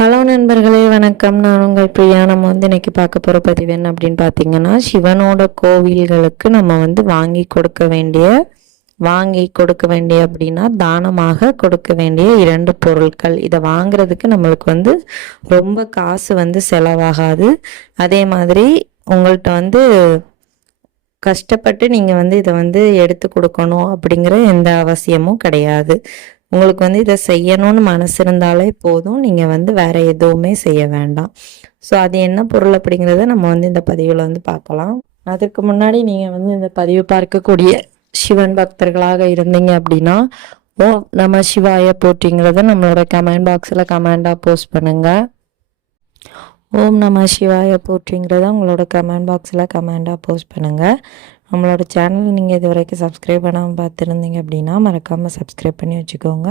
Hello நண்பர்களே, வணக்கம். நான் உங்கள் பிரியா. நம்ம இன்னைக்கு பார்க்க போகிற பதிவு என்ன அப்படின்னு பார்த்தீங்கன்னா, சிவனோட கோவில்களுக்கு நம்ம வாங்கி கொடுக்க வேண்டிய அப்படின்னா தானமாக கொடுக்க வேண்டிய 2 பொருட்கள். இதை வாங்குறதுக்கு நம்மளுக்கு ரொம்ப காசு செலவாகாது. அதே மாதிரி உங்கள்கிட்ட கஷ்டப்பட்டு நீங்கள் இதை எடுத்து கொடுக்கணும் அப்படிங்கிற எந்த அவசியமும் கிடையாது. உங்களுக்கு இதை செய்யணும்னு மனசு இருந்தாலே போதும். நீங்கள் வேறு எதுவுமே செய்ய வேண்டாம். ஸோ அது என்ன பொருள் அப்படிங்கிறத நம்ம இந்த பதிவில் பார்க்கலாம். அதுக்கு முன்னாடி நீங்கள் இந்த பதிவு பார்க்கக்கூடிய சிவன் பக்தர்களாக இருந்தீங்க அப்படின்னா, ஓம் நம சிவாய போற்றிங்கிறத நம்மளோட கமெண்ட் பாக்ஸில் கமெண்டாக போஸ்ட் பண்ணுங்கள். ஓம் நம சிவாய போற்றிங்கிறத உங்களோட கமெண்ட் பாக்ஸில் கமெண்டாக போஸ்ட் பண்ணுங்கள். நம்மளோட சேனல் நீங்கள் இது வரைக்கும் சப்ஸ்கிரைப் பண்ணாமல் பார்த்துருந்தீங்க அப்படின்னா மறக்காமல் சப்ஸ்கிரைப் பண்ணி வச்சுக்கோங்க.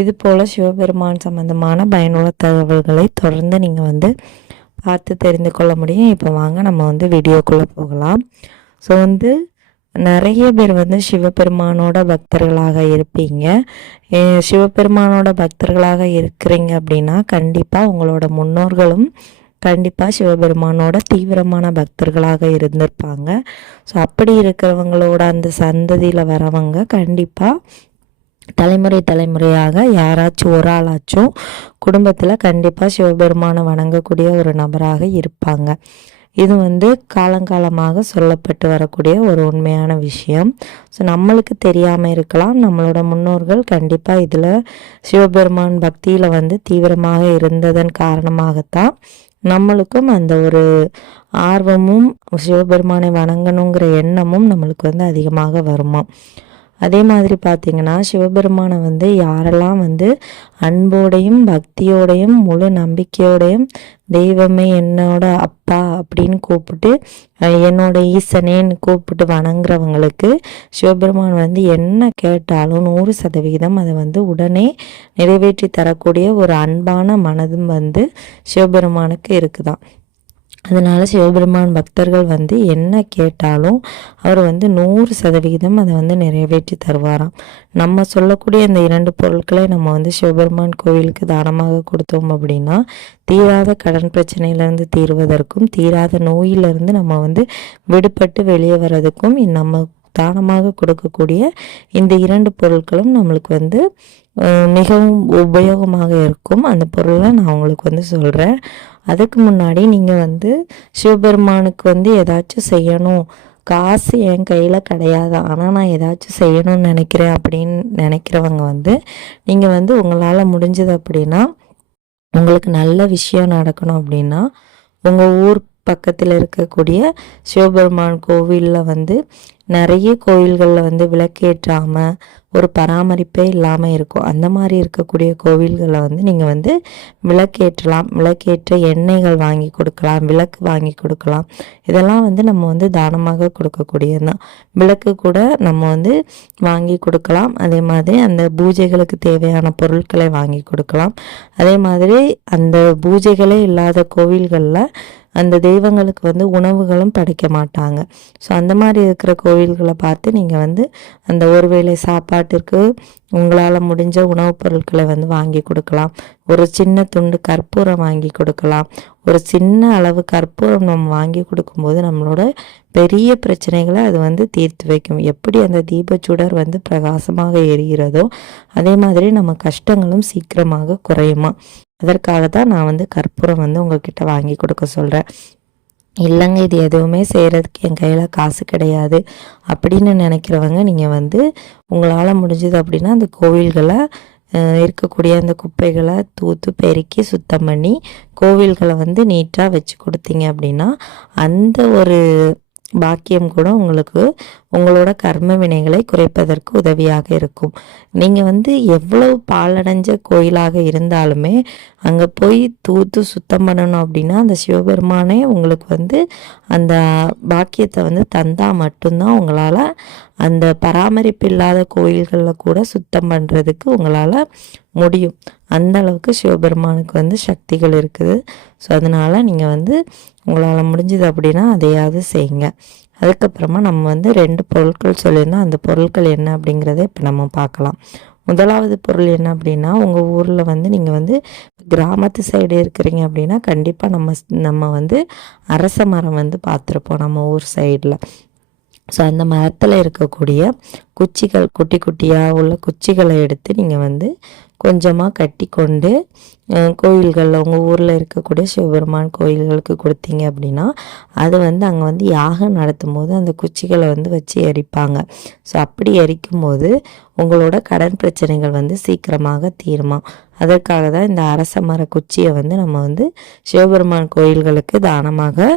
இது போல் சிவபெருமான் சம்மந்தமான பயனுள்ள தகவல்களை தொடர்ந்து நீங்கள் பார்த்து தெரிந்து கொள்ள முடியும். இப்போ வாங்க நம்ம வீடியோக்குள்ளே போகலாம். ஸோ நிறைய பேர் சிவபெருமானோட பக்தர்களாக இருப்பீங்க. சிவபெருமானோட பக்தர்களாக இருக்கிறீங்க அப்படின்னா கண்டிப்பாக உங்களோட முன்னோர்களும் கண்டிப்பாக சிவபெருமானோட தீவிரமான பக்தர்களாக இருந்திருப்பாங்க. ஸோ அப்படி இருக்கிறவங்களோட அந்த சந்ததியில் வரவங்க கண்டிப்பாக தலைமுறையாக யாராச்சும் ஒரு ஆளாச்சும் குடும்பத்தில் கண்டிப்பாக சிவபெருமானை வணங்கக்கூடிய ஒரு நபராக இருப்பாங்க. இது காலங்காலமாக சொல்லப்பட்டு வரக்கூடிய ஒரு உண்மையான விஷயம். ஸோ நம்மளுக்கு தெரியாமல் இருக்கலாம். நம்மளோட முன்னோர்கள் கண்டிப்பாக இதில் சிவபெருமான் பக்தியில் தீவிரமாக இருந்ததன் காரணமாகத்தான் நம்மளுக்கும் அந்த ஒரு ஆர்வமும் சிவபெருமானை வணங்கணுங்கிற எண்ணமும் நம்மளுக்கு அதிகமாக வருமா. அதே மாதிரி பார்த்திங்கன்னா சிவபெருமானை யாரெல்லாம் அன்போடையும் பக்தியோடையும் முழு நம்பிக்கையோடையும் தெய்வமே என்னோட அப்பா அப்படின்னு கூப்பிட்டு என்னோட ஈசனேன்னு கூப்பிட்டு வணங்குறவங்களுக்கு சிவபெருமான் என்ன கேட்டாலும் 100% அதை உடனே நிறைவேற்றி தரக்கூடிய ஒரு அன்பான மனதும் சிவபெருமானுக்கு இருக்குதான். அதனால் சிவபெருமான் பக்தர்கள் என்ன கேட்டாலும் அவர் 100% அதை நிறைவேற்றி தருவாராம். நம்ம சொல்லக்கூடிய இந்த 2 பொருட்களை நம்ம சிவபெருமான் கோவிலுக்கு தானமாக கொடுத்தோம் அப்படின்னா தீராத கடன் பிரச்சனையிலேருந்து தீர்வதற்கும் தீராத நோயிலிருந்து நம்ம விடுபட்டு வெளியே வர்றதுக்கும் நம்ம தானமாக கொடுக்கக்கூடிய இந்த 2 பொருட்களும் நம்மளுக்கு மிகவும் உபயோகமாக இருக்கும். அந்த பொருளை நான் உங்களுக்கு சொல்கிறேன். அதுக்கு முன்னாடி நீங்கள் சிவபெருமானுக்கு ஏதாச்சும் செய்யணும், காசு என் கையில் கிடையாது, ஆனால் நான் ஏதாச்சும் செய்யணும்னு நினைக்கிறேன் அப்படின்னு நினைக்கிறவங்க நீங்கள் உங்களால் முடிஞ்சது அப்படின்னா உங்களுக்கு நல்ல விஷயம் நடக்கணும் அப்படின்னா உங்கள் ஊர் பக்கத்தில் இருக்கக்கூடிய சிவபெருமான் கோவிலில் நிறைய கோவில்களில் விளக்கேற்றாமல் ஒரு பராமரிப்பே இல்லாமல் இருக்கும். அந்த மாதிரி இருக்கக்கூடிய கோவில்களில் நீங்கள் விளக்கேற்றலாம். விளக்கேற்ற எண்ணெய்கள் வாங்கி கொடுக்கலாம், விளக்கு வாங்கி கொடுக்கலாம். இதெல்லாம் நம்ம தானமாக கொடுக்கக்கூடியது தான். விளக்கு கூட நம்ம வாங்கி கொடுக்கலாம். அதே மாதிரி அந்த பூஜைகளுக்கு தேவையான பொருட்களை வாங்கி கொடுக்கலாம். அதே மாதிரி அந்த பூஜைகளே இல்லாத கோவில்களில் அந்த தெய்வங்களுக்கு உணவுகளும் படைக்க மாட்டாங்க. ஸோ அந்த மாதிரி இருக்கிற கோவில்களை பார்த்து நீங்கள் அந்த ஒருவேளை சாப்பாட்டிற்கு உங்களால் முடிஞ்ச உணவுப் பொருட்களை வாங்கி கொடுக்கலாம். ஒரு சின்ன துண்டு கற்பூரம் வாங்கி கொடுக்கலாம். ஒரு சின்ன அளவு கற்பூரம் நம்ம வாங்கி கொடுக்கும்போது நம்மளோட பெரிய பிரச்சனைகளை அது தீர்த்து வைக்கும். எப்படி அந்த தீபச்சுடர் பிரகாசமாக எரிகிறதோ அதே மாதிரி நம்ம கஷ்டங்களும் சீக்கிரமாக குறையுமா. அதற்காக தான் நான் கற்பூரம் உங்கள்கிட்ட வாங்கி கொடுக்க சொல்கிறேன். இல்லைங்க இது எதுவுமே செய்கிறதுக்கு என் கையில் காசு கிடையாது அப்படின்னு நினைக்கிறவங்க நீங்கள் உங்களால் முடிஞ்சது அப்படின்னா அந்த கோவில்களை இருக்கக்கூடிய அந்த குப்பைகளை தூத்து பெருக்கி சுத்தம் பண்ணி கோவில்களை நீட்டாக வச்சு கொடுத்தீங்க அப்படின்னா அந்த ஒரு பாக்கியம் கூட உங்களுக்கு உங்களோட கர்ம வினைகளை குறைப்பதற்கு உதவியாக இருக்கும். நீங்கள் எவ்வளவு பாலடைஞ்ச கோயிலாக இருந்தாலுமே அங்கே போய் தூத்து சுத்தம் பண்ணணும் அப்படின்னா அந்த சிவபெருமானே உங்களுக்கு அந்த பாக்கியத்தை தந்தால் மட்டும்தான் உங்களால் அந்த பராமரிப்பு இல்லாத கோயில்களில் கூட சுத்தம் பண்ணுறதுக்கு உங்களால் முடியும். அந்த அளவுக்கு சிவபெருமானுக்கு சக்திகள் இருக்குது. ஸோ அதனால் நீங்கள் உங்களால் முடிஞ்சது அப்படின்னா அதையாவது செய்யுங்க. அதுக்கப்புறமா நம்ம 2 பொருட்கள் சொல்லியிருந்தோம். அந்த பொருட்கள் என்ன அப்படிங்கிறத இப்போ நம்ம பார்க்கலாம். முதலாவது பொருள் என்ன அப்படின்னா, உங்கள் ஊரில் வந்து நீங்கள் வந்து கிராமத்து சைடு இருக்கிறீங்க அப்படின்னா கண்டிப்பாக நம்ம வந்து அரச மரம் வந்து பார்த்துருப்போம் நம்ம ஊர் சைடில். ஸோ அந்த மரத்தில் இருக்கக்கூடிய குச்சிகள் குட்டி குட்டியாக உள்ள குச்சிகளை எடுத்து நீங்கள் வந்து கொஞ்சமாக கட்டி கொண்டு கோயில்களில் உங்கள் ஊரில் இருக்கக்கூடிய சிவபெருமான் கோயில்களுக்கு கொடுத்தீங்க அப்படின்னா அது வந்து அங்கே வந்து யாகம் நடத்தும் போது அந்த குச்சிகளை வந்து வச்சு எரிப்பாங்க. ஸோ அப்படி எரிக்கும் போது உங்களோட கடன் பிரச்சனைகள் வந்து சீக்கிரமாக தீருமா. அதற்காக தான் இந்த அரச மர குச்சியை வந்து நம்ம வந்து சிவபெருமான் கோயில்களுக்கு தானமாக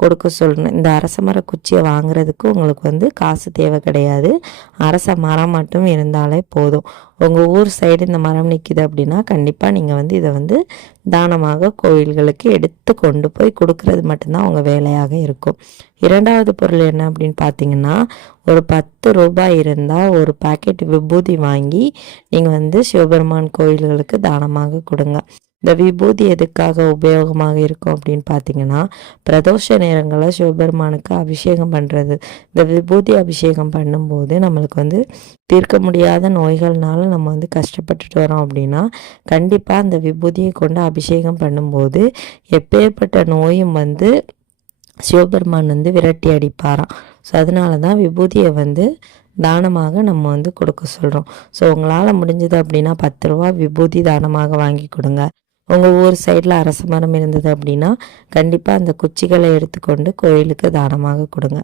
கொடுக்க சொல்லணும். இந்த அரச மர குச்சியை வாங்குறதுக்கு உங்களுக்கு வந்து காசு தேவை கிடையாது. அரச மரம் மட்டும் இருந்தாலே போதும். உங்கள் ஊர் சைடு இந்த மரம் நிற்கிது அப்படின்னா கண்டிப்பாக நீங்கள் வந்து இதை வந்து தானமாக கோயில்களுக்கு எடுத்து கொண்டு போய் கொடுக்கறது மட்டும்தான் உங்கள் வேலையாக இருக்கும். இரண்டாவது பொருள் என்ன அப்படின்னு பார்த்தீங்கன்னா, ஒரு 10 ரூபாய் இருந்தால் ஒரு பாக்கெட் விபூதி வாங்கி நீங்கள் வந்து சிவபெருமான் கோயில்களுக்கு தானமாக கொடுங்க. இந்த விபூதி எதுக்காக உபயோகமாக இருக்கும் அப்படின்னு பார்த்தீங்கன்னா, பிரதோஷ நேரங்களில் சிவபெருமானுக்கு அபிஷேகம் பண்ணுறது. இந்த விபூதி அபிஷேகம் பண்ணும்போது நம்மளுக்கு வந்து தீர்க்க முடியாத நோய்கள்னால நம்ம வந்து கஷ்டப்பட்டுட்டு வரோம் அப்படின்னா கண்டிப்பாக அந்த விபூதியை கொண்டு அபிஷேகம் பண்ணும்போது எப்பேற்பட்ட நோயும் வந்து சிவபெருமான் வந்து விரட்டி அடிப்பாராம். ஸோ அதனால தான் விபூதியை வந்து தானமாக நம்ம வந்து கொடுக்க சொல்கிறோம். ஸோ உங்களால் முடிஞ்சது அப்படின்னா 10 ரூபா விபூதி தானமாக வாங்கி கொடுங்க. உங்கள் ஊர் சைடில் அரச மரம் இருந்தது அப்படின்னா கண்டிப்பாக அந்த குச்சிகளை எடுத்துக்கொண்டு கோயிலுக்கு தானமாக கொடுங்க.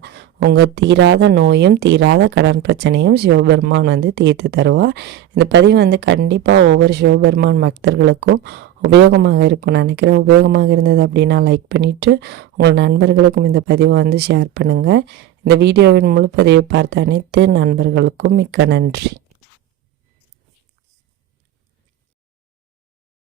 உங்கள் தீராத நோயும் தீராத கடன் பிரச்சனையும் சிவபெருமான் வந்து தீர்த்து தருவார். இந்த பதிவு வந்து கண்டிப்பாக ஒவ்வொரு சிவபெருமான் பக்தர்களுக்கும் உபயோகமாக இருக்கும்னு நினைக்கிறேன். உபயோகமாக இருந்தது அப்படின்னா லைக் பண்ணிவிட்டு உங்கள் நண்பர்களுக்கும் இந்த பதிவை வந்து ஷேர் பண்ணுங்கள். இந்த வீடியோவின் முழு பதிவை பார்த்த அனைத்து நண்பர்களுக்கும் மிக்க நன்றி.